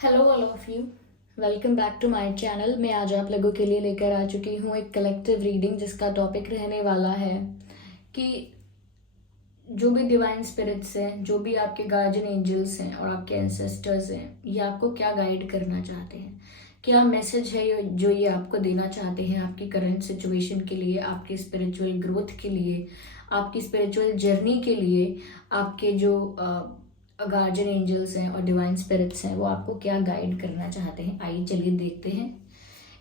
Hello all of you, welcome back to my channel. मैं आज आप लोगों के लिए लेकर आ चुकी हूँ एक कलेक्टिव रीडिंग जिसका टॉपिक रहने वाला है कि जो भी डिवाइन स्पिरिट्स हैं, जो भी आपके गार्जियन एंजल्स हैं और आपके एंसेस्टर्स हैं, ये आपको क्या गाइड करना चाहते हैं। क्या मैसेज है जो ये आपको देना चाहते हैं आपकी करंट सिचुएशन के लिए, आपकी स्पिरिचुअल ग्रोथ के लिए, आपकी स्पिरिचुअल जर्नी के लिए। आपके जो गार्जियन एंजल्स हैं और डिवाइन स्पिरिट्स हैं वो आपको क्या गाइड करना चाहते हैं, आइए चलिए देखते हैं।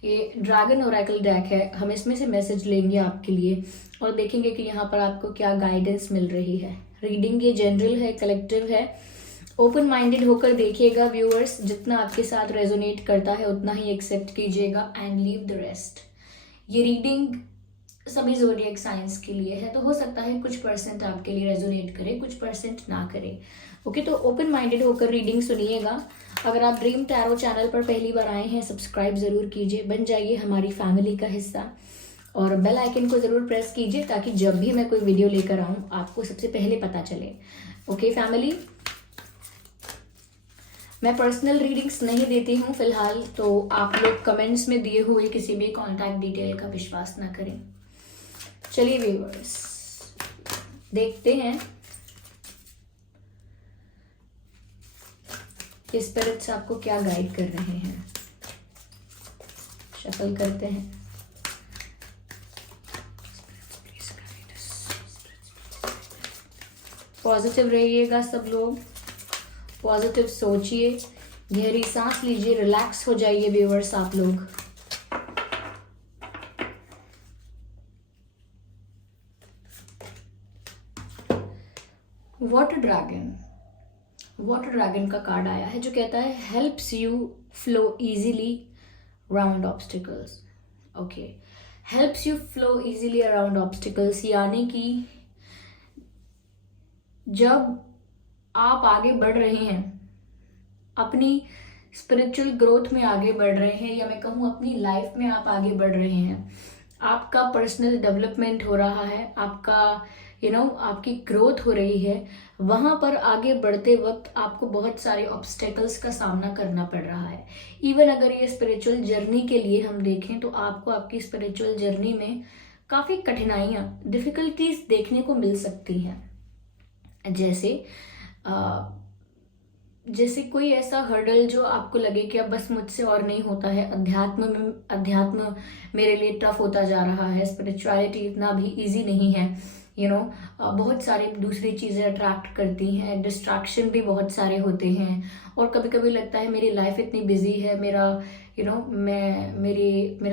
ये ड्रैगन ओरेकल डेक है, हम इसमें से मैसेज लेंगे आपके लिए और देखेंगे कि यहाँ पर आपको क्या गाइडेंस मिल रही है। रीडिंग ये जनरल है, कलेक्टिव है। ओपन माइंडेड होकर देखिएगा व्यूअर्स, जितना आपके साथ रेजोनेट करता है उतना ही एक्सेप्ट कीजिएगा एंड लीव द रेस्ट। ये रीडिंग सभी ज़ोडिएक साइंस के लिए है, तो हो सकता है कुछ परसेंट आपके लिए रेजोनेट करे, कुछ परसेंट ना करे। ओके, तो ओपन माइंडेड होकर रीडिंग सुनिएगा। अगर आप ड्रीम टैरो चैनल पर पहली बार आए हैं, सब्सक्राइब ज़रूर कीजिए, बन जाइए हमारी फैमिली का हिस्सा और बेल आइकन को ज़रूर प्रेस कीजिए ताकि जब भी मैं कोई वीडियो लेकर आऊँ आपको सबसे पहले पता चले। ओके फैमिली, मैं पर्सनल रीडिंग्स नहीं देती हूँ फिलहाल, तो आप लोग कमेंट्स में दिए हुए किसी भी कॉन्टैक्ट डिटेल का विश्वास ना करें। चलिए व्यूअर्स, देखते हैं कि स्पिरिट्स आपको क्या गाइड कर रहे हैं। शफल करते हैं। पॉजिटिव रहिएगा सब लोग, पॉजिटिव सोचिए, गहरी सांस लीजिए, रिलैक्स हो जाइए व्यूअर्स आप लोग। वाटर ड्रैगन का कार्ड आया है जो कहता है helps you flow easily round obstacles. Okay, helps you flow easily around obstacles, यानी कि जब आप आगे बढ़ रहे हैं, अपनी स्पिरिचुअल ग्रोथ में आगे बढ़ रहे हैं, या मैं कहूँ अपनी लाइफ में आप आगे बढ़ रहे हैं, आपका पर्सनल डेवलपमेंट हो रहा है, आपका आपकी ग्रोथ हो रही है, वहाँ पर आगे बढ़ते वक्त आपको बहुत सारे ऑब्स्टेकल्स का सामना करना पड़ रहा है। इवन अगर ये स्पिरिचुअल जर्नी के लिए हम देखें तो आपको आपकी स्पिरिचुअल जर्नी में काफ़ी कठिनाइयाँ, डिफ़िकल्टीज देखने को मिल सकती हैं। जैसे कोई ऐसा हर्डल जो आपको लगे कि अब बस मुझसे और नहीं होता है, अध्यात्म मेरे लिए टफ होता जा रहा है, स्पिरिचुअलिटी इतना भी इजी नहीं है, बहुत सारी दूसरी चीज़ें अट्रैक्ट करती हैं, डिस्ट्रैक्शन भी बहुत सारे होते हैं, और कभी कभी लगता है मेरी लाइफ इतनी बिजी है, मेरा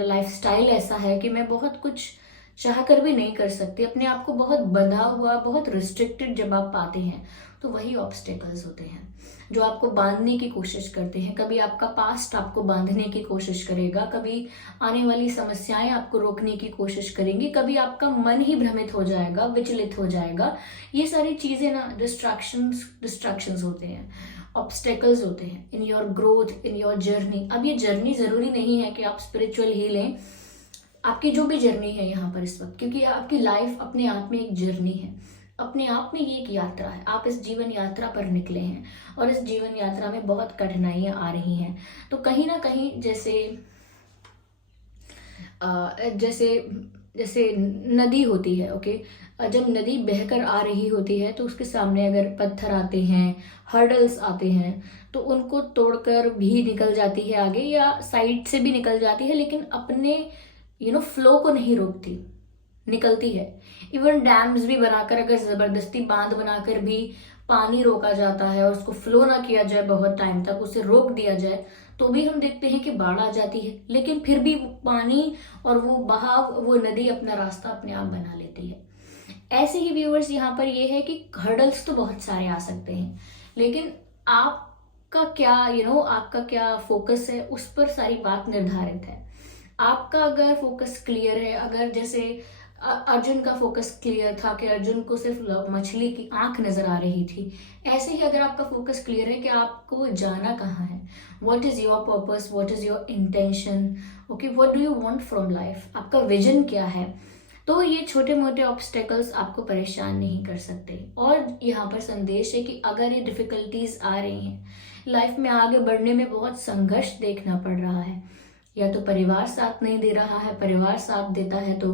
लाइफ स्टाइल ऐसा है कि मैं बहुत कुछ चाह कर भी नहीं कर सकती, अपने आप को बहुत बंधा हुआ, बहुत रिस्ट्रिक्टेड जब आप पाते हैं तो वही ऑब्स्टेकल्स होते हैं जो आपको बांधने की कोशिश करते हैं। कभी आपका पास्ट आपको बांधने की कोशिश करेगा, कभी आने वाली समस्याएं आपको रोकने की कोशिश करेंगी, कभी आपका मन ही भ्रमित हो जाएगा, विचलित हो जाएगा। ये सारी चीजें ना डिस्ट्रैक्शंस होते हैं, ऑब्स्टेकल्स होते हैं in your growth, in your journey. अब ये जर्नी जरूरी नहीं है कि आप स्पिरिचुअल ही लें, आपकी जो भी जर्नी है यहाँ पर इस वक्त, क्योंकि आपकी लाइफ अपने आप में एक जर्नी है, अपने आप में ये एक यात्रा है। आप इस जीवन यात्रा पर निकले हैं और इस जीवन यात्रा में बहुत कठिनाइयां आ रही हैं। तो कहीं ना कहीं जैसे नदी होती है, ओके, जब नदी बहकर आ रही होती है तो उसके सामने अगर पत्थर आते हैं, हर्डल्स आते हैं, तो उनको तोड़कर भी निकल जाती है आगे, या साइड से भी निकल जाती है, लेकिन अपने फ्लो को नहीं रोकती, निकलती है। इवन डैम्स भी बनाकर, अगर जबरदस्ती बांध बनाकर भी पानी रोका जाता है और उसको फ्लो ना किया जाए, बहुत टाइम तक उसे रोक दिया जाए, तो भी हम देखते हैं कि बाढ़ आ जाती है, लेकिन फिर भी पानी और वो बहाव, वो नदी अपना रास्ता अपने आप बना लेती है। ऐसे ही व्यूअर्स यहाँ पर ये है कि हर्डल्स तो बहुत सारे आ सकते हैं, लेकिन आपका क्या आपका क्या फोकस है, उस पर सारी बात निर्धारित है। आपका अगर फोकस क्लियर है, अगर जैसे अर्जुन का फोकस क्लियर था कि अर्जुन को सिर्फ मछली की आंख नजर आ रही थी, ऐसे ही अगर आपका फोकस क्लियर है कि आपको जाना कहाँ है, what is your purpose, what is your intention, okay, what do you want from life, आपका विजन क्या है, तो ये छोटे मोटे ऑब्स्टेकल्स आपको परेशान नहीं कर सकते। और यहाँ पर संदेश है कि अगर ये डिफिकल्टीज आ रही हैं, लाइफ में आगे बढ़ने में बहुत संघर्ष देखना पड़ रहा है। या तो परिवार साथ नहीं दे रहा है, परिवार साथ देता है तो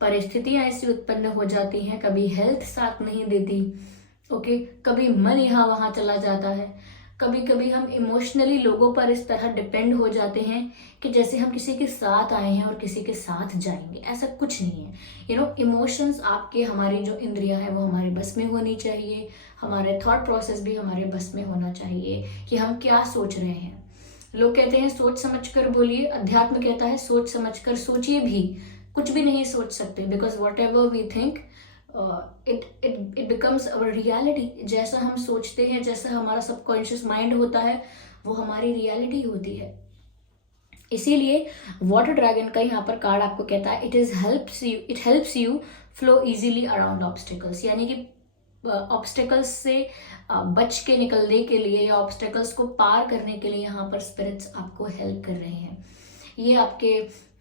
परिस्थितियां ऐसी उत्पन्न हो जाती हैं, कभी हेल्थ साथ नहीं देती, ओके, कभी मन यहाँ वहां चला जाता है, कभी कभी हम इमोशनली लोगों पर इस तरह डिपेंड हो जाते हैं कि जैसे हम किसी के साथ आए हैं और किसी के साथ जाएंगे। ऐसा कुछ नहीं है। इमोशंस आपके, हमारी जो इंद्रियां हैं वो हमारे बस में होनी चाहिए, हमारे थॉट प्रोसेस भी हमारे बस में होना चाहिए कि हम क्या सोच रहे हैं। लोग कहते हैं सोच समझ कर बोलिए, अध्यात्म कहता है सोच समझ कर सोचिए भी। कुछ भी नहीं सोच सकते, because whatever we think it becomes our reality. जैसा हम सोचते हैं, जैसा हमारा सबकॉन्शियस माइंड होता है, वो हमारी रियलिटी होती है। इसीलिए वाटर ड्रैगन का यहाँ पर कार्ड आपको कहता है it helps you flow easily around obstacles, यानी कि ऑब्स्टिकल्स से बच के निकलने के लिए या ऑब्स्टिकल्स को पार करने के लिए यहाँ पर स्पिरिट्स आपको हेल्प कर रहे हैं। ये आपके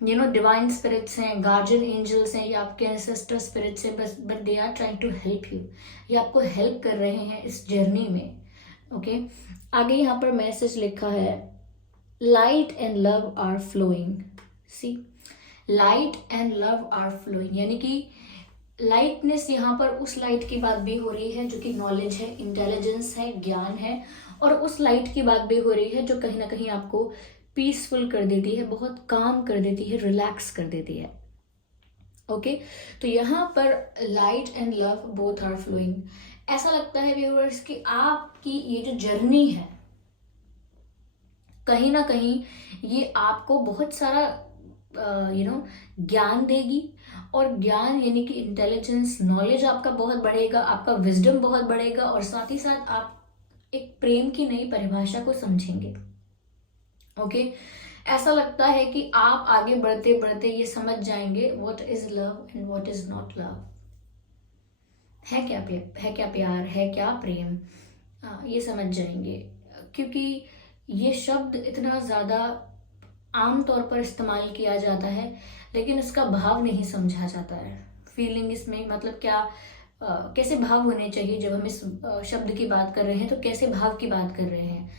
डिवाइन स्पिरिट्स हैं, गार्जियन एंजल्स हैं, ये आपके एंसेस्टर स्पिरिट्स हैं, but they are trying to help you. ये आपको हेल्प कर रहे हैं इस जर्नी में, ओके। आगे यहाँ पर मैसेज लिखा है, light and love are flowing. See, light and love are flowing, यानी कि लाइटनेस, यहाँ पर उस लाइट की बात भी हो रही है जो कि नॉलेज है, इंटेलिजेंस है, ज्ञान है, और उस लाइट की बात भी हो रही है जो कहीं ना कहीं आपको पीसफुल कर देती है, बहुत काम कर देती है, रिलैक्स कर देती है, ओके। तो यहाँ पर light and love both are flowing. ऐसा लगता है व्यूअर्स कि आपकी ये जो जर्नी है, कहीं ना कहीं ये आपको बहुत सारा ज्ञान देगी, और ज्ञान यानी कि इंटेलिजेंस, नॉलेज आपका बहुत बढ़ेगा, आपका विजडम बहुत बढ़ेगा, और साथ ही साथ आप एक प्रेम की नई परिभाषा को समझेंगे, ओके। ऐसा लगता है कि आप आगे बढ़ते बढ़ते ये समझ जाएंगे what is love and what is not love. है क्या प्यार, है क्या प्रेम, ये समझ जाएंगे। क्योंकि ये शब्द इतना ज्यादा आम तौर पर इस्तेमाल किया जाता है, लेकिन इसका भाव नहीं समझा जाता है। फीलिंग इसमें मतलब क्या, कैसे भाव होने चाहिए जब हम इस शब्द की बात कर रहे हैं, तो कैसे भाव की बात कर रहे हैं।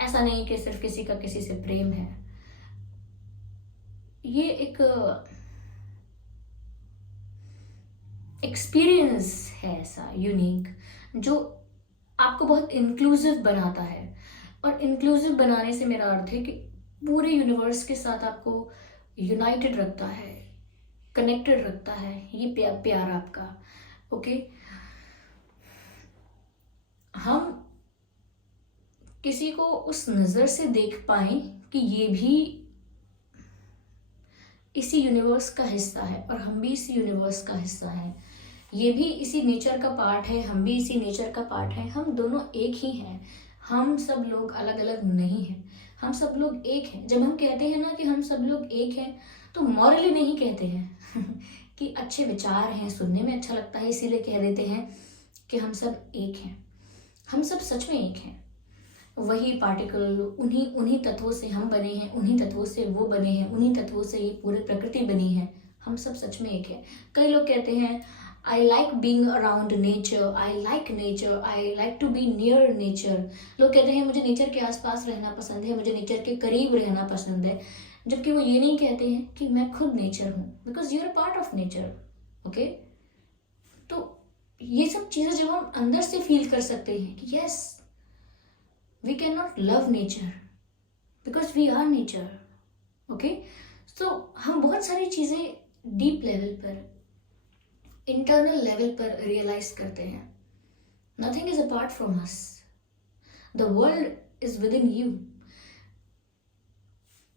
ऐसा नहीं कि सिर्फ किसी का किसी से प्रेम है। ये एक एक्सपीरियंस है ऐसा यूनिक, जो आपको बहुत इंक्लूसिव बनाता है। और इंक्लूसिव बनाने से मेरा अर्थ है कि पूरे यूनिवर्स के साथ आपको यूनाइटेड रखता है, कनेक्टेड रखता है, ये प्यार आपका, ओके। हम किसी को उस नजर से देख पाए कि ये भी इसी यूनिवर्स का हिस्सा है और हम भी इसी यूनिवर्स का हिस्सा है, ये भी इसी नेचर का पार्ट है, हम भी इसी नेचर का पार्ट है। हम दोनों एक ही हैं, हम सब लोग अलग अलग नहीं हैं, हम सब लोग एक हैं। जब हम कहते हैं ना कि हम सब लोग एक हैं, तो मॉरली नहीं कहते हैं कि अच्छे विचार हैं, सुनने में अच्छा लगता है इसीलिए कह देते हैं कि हम सब एक हैं। हम सब सच में एक हैं, वही पार्टिकल, उन्हीं उन्हीं तत्वों से हम बने हैं, उन्हीं तत्वों से वो बने हैं, उन्हीं तत्वों से ये पूरी प्रकृति बनी है। हम सब सच में एक है। कई लोग कहते हैं I like being around nature, I like nature, I like to be near nature. लोग कहते हैं मुझे नेचर के आसपास रहना पसंद है, मुझे नेचर के करीब रहना पसंद है, जबकि वो ये नहीं कहते हैं कि मैं खुद नेचर हूँ, because you are part of nature, okay. तो ये सब चीजें जब हम अंदर से फील कर सकते हैं कि yes, we cannot love nature because we are nature, okay। तो हम बहुत सारी चीजें डीप लेवल पर, इंटरनल लेवल पर रियलाइज करते हैं। Nothing is apart from us, the world is with in you.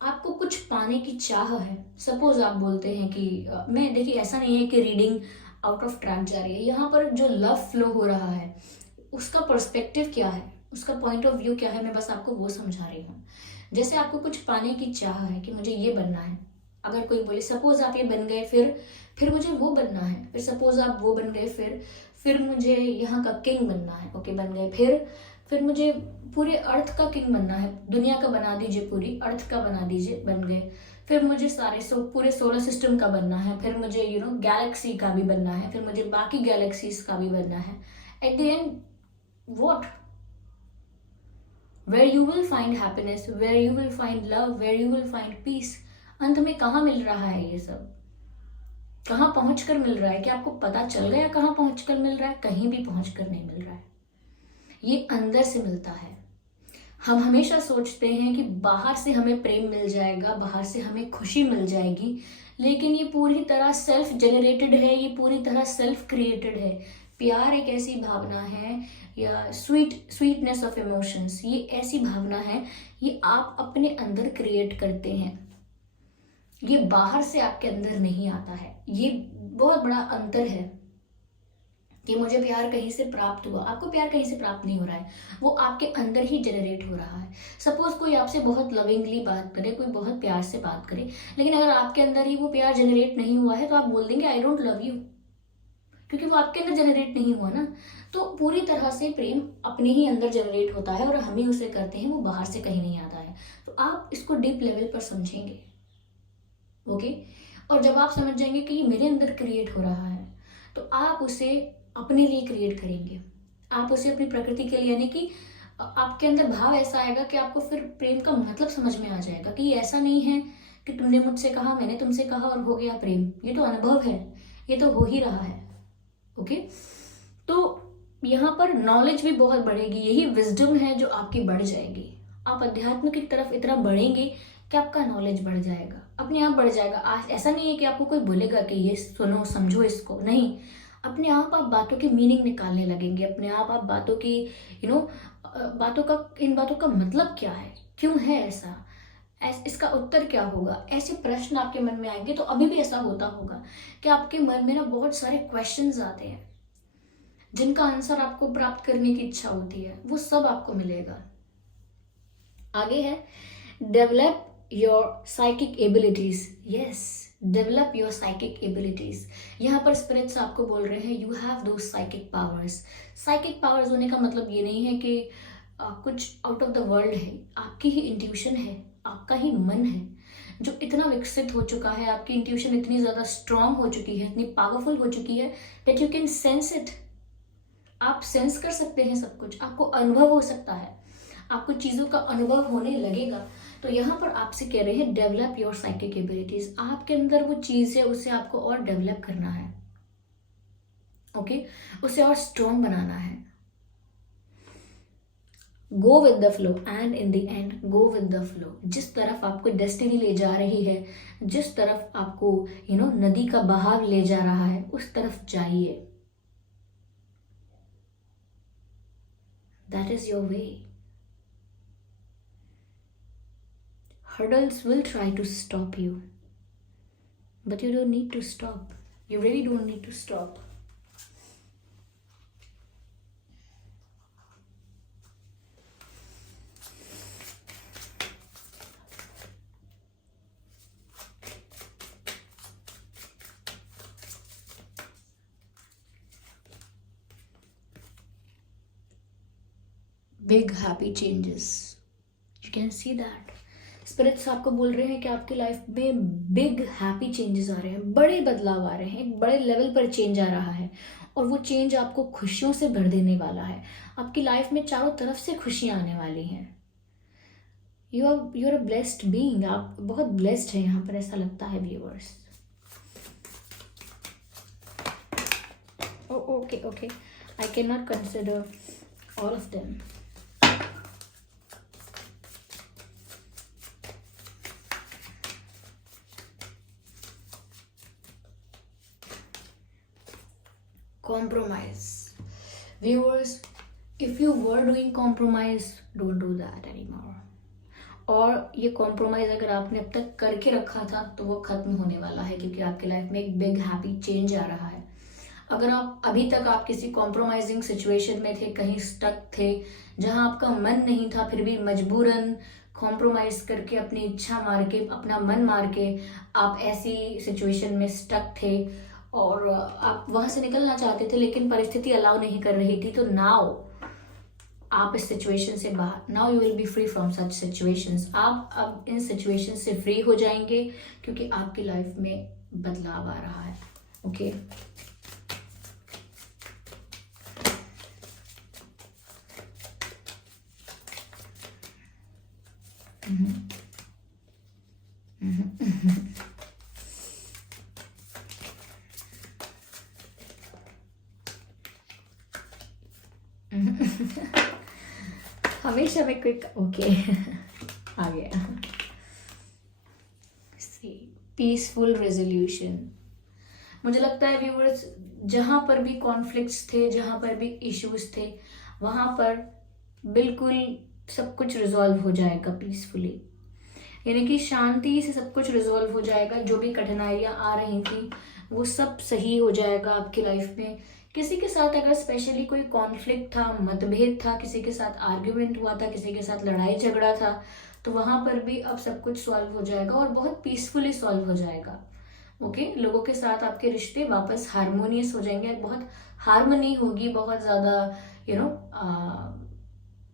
आपको कुछ पाने की चाह है, सपोज आप बोलते हैं कि मैं, देखिए ऐसा नहीं है कि रीडिंग आउट ऑफ ट्रैक जा रही है, यहाँ पर जो लव फ्लो हो रहा है उसका पर्सपेक्टिव क्या है, उसका पॉइंट ऑफ व्यू क्या है, मैं बस आपको वो समझा रही हूँ। जैसे आपको कुछ पाने की चाह है कि मुझे ये बनना है, अगर कोई बोले सपोज आप ये बन गए, फिर मुझे वो बनना है, फिर सपोज आप वो बन गए, फिर मुझे यहाँ का किंग बनना है, ओके बन गए, फिर मुझे पूरे अर्थ का किंग बनना है, दुनिया का बना दीजिए, पूरी अर्थ का बना दीजिए, बन गए। फिर मुझे पूरे सोलर सिस्टम का बनना है, फिर मुझे गैलेक्सी का भी बनना है, फिर मुझे बाकी गैलेक्सीज का भी बनना है। At the end what, where you will find happiness, where you will find love, where you will find peace. अंत में कहाँ मिल रहा है ये सब? कहाँ पहुंच कर मिल रहा है? क्या आपको पता चल गया कहाँ पहुंच कर मिल रहा है? कहीं भी पहुंच कर नहीं मिल रहा है, ये अंदर से मिलता है। हम हमेशा सोचते हैं कि बाहर से हमें प्रेम मिल जाएगा, बाहर से हमें खुशी मिल जाएगी, लेकिन ये पूरी तरह सेल्फ जनरेटेड है, ये पूरी तरह सेल्फ क्रिएटेड है। प्यार एक ऐसी भावना है, या स्वीटनेस ऑफ इमोशंस, ये ऐसी भावना है, ये आप अपने अंदर क्रिएट करते हैं, ये बाहर से आपके अंदर नहीं आता है। ये बहुत बड़ा अंतर है कि मुझे प्यार कहीं से प्राप्त हुआ। आपको प्यार कहीं से प्राप्त नहीं हो रहा है, वो आपके अंदर ही जनरेट हो रहा है। सपोज कोई आपसे बहुत लविंगली बात करे, कोई बहुत प्यार से बात करे, लेकिन अगर आपके अंदर ही वो प्यार जनरेट नहीं हुआ है तो आप बोल देंगे आई डोंट लव यू, क्योंकि वो आपके अंदर जनरेट नहीं हुआ ना। तो पूरी तरह से प्रेम अपने ही अंदर जनरेट होता है और हम ही उसे करते हैं, वो बाहर से कहीं नहीं आता है। तो आप इसको डीप लेवल पर समझेंगे, ओके। और जब आप समझ जाएंगे कि ये मेरे अंदर क्रिएट हो रहा है, तो आप उसे अपने लिए क्रिएट करेंगे, आप उसे अपनी प्रकृति के लिए, यानी कि आपके अंदर भाव ऐसा आएगा कि आपको फिर प्रेम का मतलब समझ में आ जाएगा कि ये ऐसा नहीं है कि तुमने मुझसे कहा, मैंने तुमसे कहा और हो गया प्रेम। ये तो अनुभव है, ये तो हो ही रहा है, ओके। तो यहाँ पर नॉलेज भी बहुत बढ़ेगी, यही विजडम है जो आपकी बढ़ जाएगी। आप अध्यात्म की तरफ इतना बढ़ेंगे कि आपका नॉलेज बढ़ जाएगा, अपने आप बढ़ जाएगा। आज ऐसा नहीं है कि आपको कोई बोलेगा कि ये सुनो समझो इसको, नहीं, अपने आप बातों की मीनिंग निकालने लगेंगे, अपने आप बातों की बातों का, इन बातों का मतलब क्या है, क्यों है ऐसा, इसका उत्तर क्या होगा, ऐसे प्रश्न आपके मन में आएंगे। तो अभी भी ऐसा होता होगा कि आपके मन में ना बहुत सारे क्वेश्चंस आते हैं जिनका आंसर आपको प्राप्त करने की इच्छा होती है, वो सब आपको मिलेगा। आगे है develop your psychic abilities. Yes, develop your psychic abilities. यहाँ पर स्पिरिट्स आपको बोल रहे हैं you have those psychic powers. Psychic powers होने का मतलब ये नहीं है कि कुछ आउट ऑफ द वर्ल्ड है, आपकी ही इंट्यूशन है, आपका ही मन है जो इतना विकसित हो चुका है, आपकी इंट्यूशन इतनी ज्यादा स्ट्रांग हो चुकी है, इतनी पावरफुल हो चुकी है that you can sense it. आप सेंस कर सकते हैं सब कुछ, आपको अनुभव हो सकता है, आपको चीजों का अनुभव होने लगेगा। तो यहाँ पर आपसे कह रहे हैं डेवलप योर साइकिक एबिलिटीज। आपके अंदर वो चीज है, उसे आपको और डेवलप करना है, ओके, उसे और स्ट्रॉन्ग बनाना है। Go with the flow and in the and go with the flow. जिस तरफ आपको डेस्टिनी ले जा रही है, जिस तरफ आपको नदी का बहाव ले जा रहा है, उस तरफ जाइए। That is your way. Hurdles will try to stop you, but you don't need to stop. You really don't need to stop. Big happy changes. You can see that. Spirits आपको बोल रहे हैं कि आपकी लाइफ में big happy changes आ रहे हैं, बड़े बदलाव आ रहे हैं, एक बड़े लेवल पर चेंज आ रहा है, और वो चेंज आपको खुशियों से भर देने वाला है। आपकी लाइफ में चारों तरफ से खुशियां आने वाली हैं। You are a blessed being, आप बहुत ब्लेस्ड हैं, यहाँ पर ऐसा लगता है viewers. Okay, I can not consider all of them. Compromise. Viewers, if you were doing compromise, don't do that anymore. और ये कॉम्प्रोमाइज अगर आपने अब तक करके रखा था तो वो खत्म होने वाला है, क्योंकि आपकी लाइफ में एक बिग हैप्पी चेंज आ रहा है। अगर आप अभी तक आप किसी कॉम्प्रोमाइजिंग सिचुएशन में थे, कहीं स्टक थे, जहां आपका मन नहीं था, फिर भी मजबूरन कॉम्प्रोमाइज करके, अपनी इच्छा मार के, अपना मन मार के आप ऐसी सिचुएशन में स्टक थे और आप वहां से निकलना चाहते थे, लेकिन परिस्थिति अलाउ नहीं कर रही थी, तो नाउ आप इस सिचुएशन से बाहर, now you will be free from such situations. आप अब इन सिचुएशन से फ्री हो जाएंगे, क्योंकि आपकी लाइफ में बदलाव आ रहा है, ओके। हमेशा मैं क्विक ओके आ गया। Peaceful resolution. मुझे लगता है व्यूअर्स, जहाँ पर भी कॉन्फ्लिक्ट्स थे, जहाँ पर भी इश्यूज थे, वहाँ पर बिल्कुल सब कुछ रिजॉल्व हो जाएगा पीसफुली, यानी कि शांति से सब कुछ रिजॉल्व हो जाएगा। जो भी कठिनाइयाँ आ रही थी वो सब सही हो जाएगा आपकी लाइफ में। किसी के साथ अगर स्पेशली कोई कॉन्फ्लिक्ट था, मतभेद था, किसी के साथ आर्ग्यूमेंट हुआ था, किसी के साथ लड़ाई झगड़ा था, तो वहां पर भी अब सब कुछ सॉल्व हो जाएगा और बहुत पीसफुली सॉल्व हो जाएगा। ओके, लोगों के साथ आपके रिश्ते वापस हारमोनियस हो जाएंगे, बहुत हारमोनी होगी, बहुत ज्यादा यू नो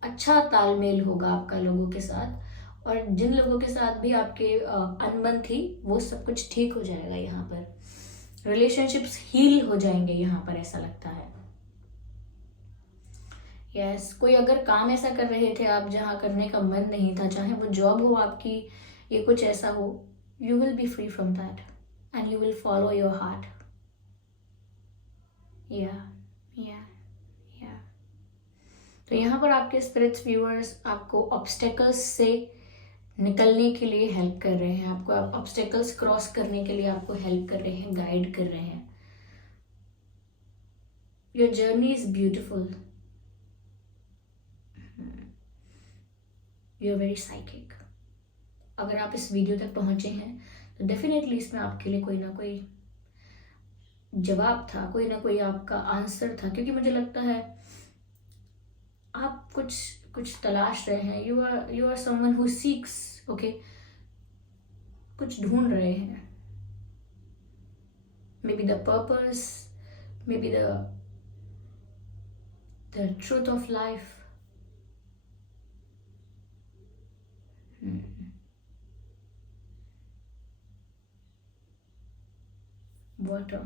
अच्छा तालमेल होगा आपका लोगों के साथ। और जिन लोगों के साथ भी आपके अनबन थी वो सब कुछ ठीक हो जाएगा। यहाँ पर रिलेशनशिप्स हील हो जाएंगे, यहाँ पर ऐसा लगता है। यस, कोई अगर काम ऐसा कर रहे थे आप जहाँ करने का मन नहीं था, चाहे वो जॉब हो आपकी या कुछ ऐसा हो, you will be free from that and you will follow your heart. या या या तो यहाँ पर आपके स्पिरिट्स व्यूअर्स आपको ऑब्स्टेकल्स से निकलने के लिए हेल्प कर रहे हैं, आपको ऑब्स्टेकल्स क्रॉस करने के लिए आपको हेल्प कर रहे हैं, गाइड कर रहे हैं। Your journey is beautiful, you are very psychic. अगर आप इस वीडियो तक पहुंचे हैं तो डेफिनेटली इसमें आपके लिए कोई ना कोई जवाब था, कोई ना कोई आपका आंसर था, क्योंकि मुझे लगता है आप कुछ कुछ तलाश रहे हैं। You are someone who seeks, okay, कुछ ढूंढ रहे हैं। May be the purpose, may be the truth of life. Water.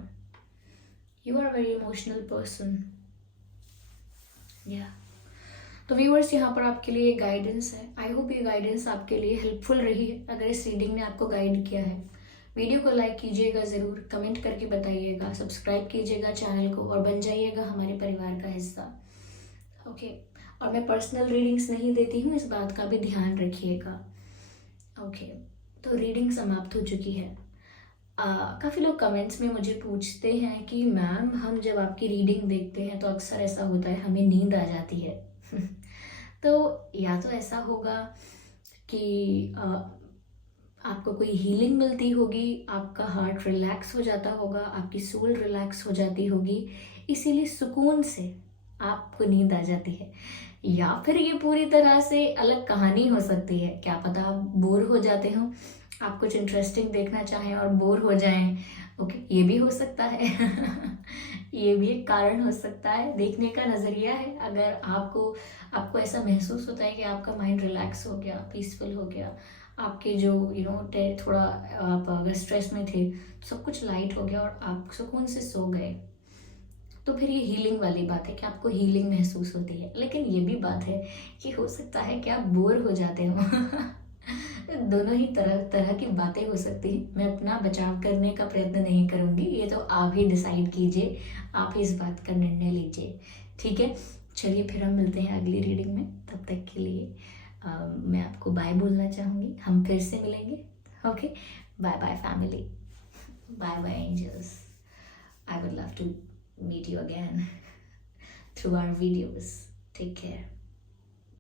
You are a very emotional person. Yeah. तो व्यूअर्स, यहाँ पर आपके लिए गाइडेंस है। आई होप ये गाइडेंस आपके लिए हेल्पफुल रही है। अगर इस रीडिंग ने आपको गाइड किया है, वीडियो को लाइक कीजिएगा ज़रूर, कमेंट करके बताइएगा, सब्सक्राइब कीजिएगा चैनल को और बन जाइएगा हमारे परिवार का हिस्सा। ओके, और मैं पर्सनल रीडिंग्स नहीं देती हूँ, इस बात का भी ध्यान रखिएगा। ओके, तो रीडिंग समाप्त हो चुकी है। काफ़ी लोग कमेंट्स में मुझे पूछते हैं कि मैम, हम जब आपकी रीडिंग देखते हैं तो अक्सर ऐसा होता है हमें नींद आ जाती है। तो या तो ऐसा होगा कि आपको कोई हीलिंग मिलती होगी, आपका हार्ट रिलैक्स हो जाता होगा, आपकी सोल रिलैक्स हो जाती होगी, इसीलिए सुकून से आपको नींद आ जाती है। या फिर ये पूरी तरह से अलग कहानी हो सकती है, क्या पता आप बोर हो जाते हो, आप कुछ इंटरेस्टिंग देखना चाहें और बोर हो जाएं। ओके, ये भी हो सकता है। ये भी एक कारण हो सकता है, देखने का नज़रिया है। अगर आपको ऐसा महसूस होता है कि आपका माइंड रिलैक्स हो गया, पीसफुल हो गया, आपके जो थोड़ा आप अगर स्ट्रेस में थे तो सब कुछ लाइट हो गया और आप सुकून से सो गए, तो फिर ये हीलिंग वाली बात है कि आपको हीलिंग महसूस होती है। लेकिन ये भी बात है कि हो सकता है कि आप बोर हो जाते हो। दोनों ही तरह तरह की बातें हो सकती हैं। मैं अपना बचाव करने का प्रयत्न नहीं करूंगी, ये तो आप ही डिसाइड कीजिए, आप ही इस बात का निर्णय लीजिए। ठीक है, चलिए फिर हम मिलते हैं अगली रीडिंग में। तब तक के लिए मैं आपको बाय बोलना चाहूँगी, हम फिर से मिलेंगे। Okay, bye bye family, bye bye angels. I would love to meet you again through our videos. Take care.